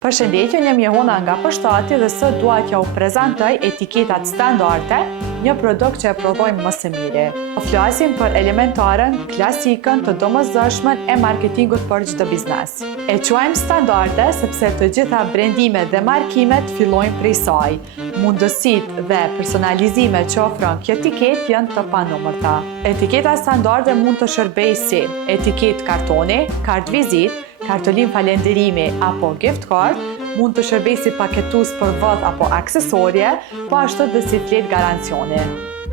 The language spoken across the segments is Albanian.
Përshëndetje, jam Jehona nga Pështati dhe sot dua t'ja u prezantoj etiketat standarde, një produkt që e prodhojmë më së miri. Flasim për elementaren, klasikën të domosdoshmën e marketingut për çdo biznes. E quajmë standarde sepse të gjitha brendimet dhe markimet fillojnë prej saj. Mundësitë dhe personalizimet që ofron kjo etiket janë të panumërta. Etiketa standarde mund të shërbejë si etiket kartoni, kartë vizit, kartolim falenderimi apo gift card, mund të shërbejë si paketues për vët apo aksesorje, po ashtu dhe si fletë garancioni.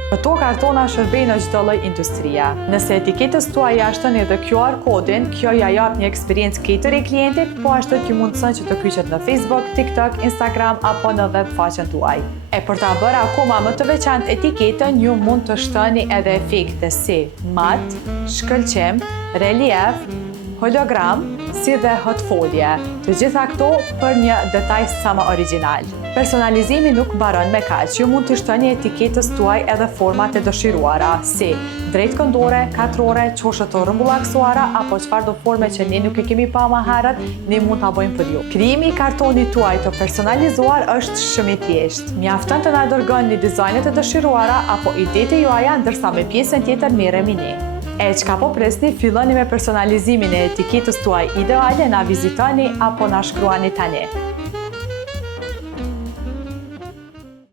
Këto kartona shërbejnë në çdo lloj industrie. Nëse etiketës tuaj ja shton edhe QR kodin, kjo ja jap një eksperiencë këtëri klientit, po ashtu që mundson që të kyçet në Facebook, TikTok, Instagram apo në web faqen tuaj. E për ta bërë akoma më të veçantë etiketën, ju mund të shtoni edhe efekte si mat, shkëlqim, relief, hologram, si dhe hot folje. Të gjitha këto për një detaj sa më origjinal. Personalizimi nuk mbaron me kaq. Ju mund të shtoni etiketës tuaj edhe format e dëshiruara, si drejt këndore, katrore, qoshe të rrëmbullaksuara apo çfarëdo forme që ne nuk e kemi pa më herët, ne mund ta bëjmë për ju. Krijimi i kartonit tuaj të personalizuar është shumë i thjeshtë. Mjafton të na dërgoni dizajnet e dëshiruara apo idetë juaja, ndërsa me pjesën tjetër merremi ne. E çka po presni, filloni me personalizimin e etiketës tuaj ideale, na vizitoni apo na shkruani tani.